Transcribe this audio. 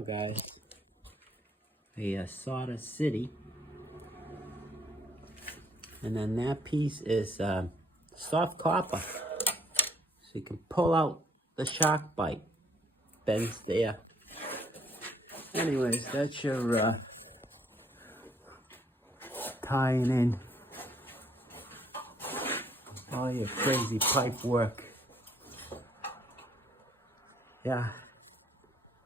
go, guys. A solder city. And then that piece is soft copper. So you can pull out the SharkBite. Bends there. Anyways, that's your tying in all your crazy pipe work. Yeah.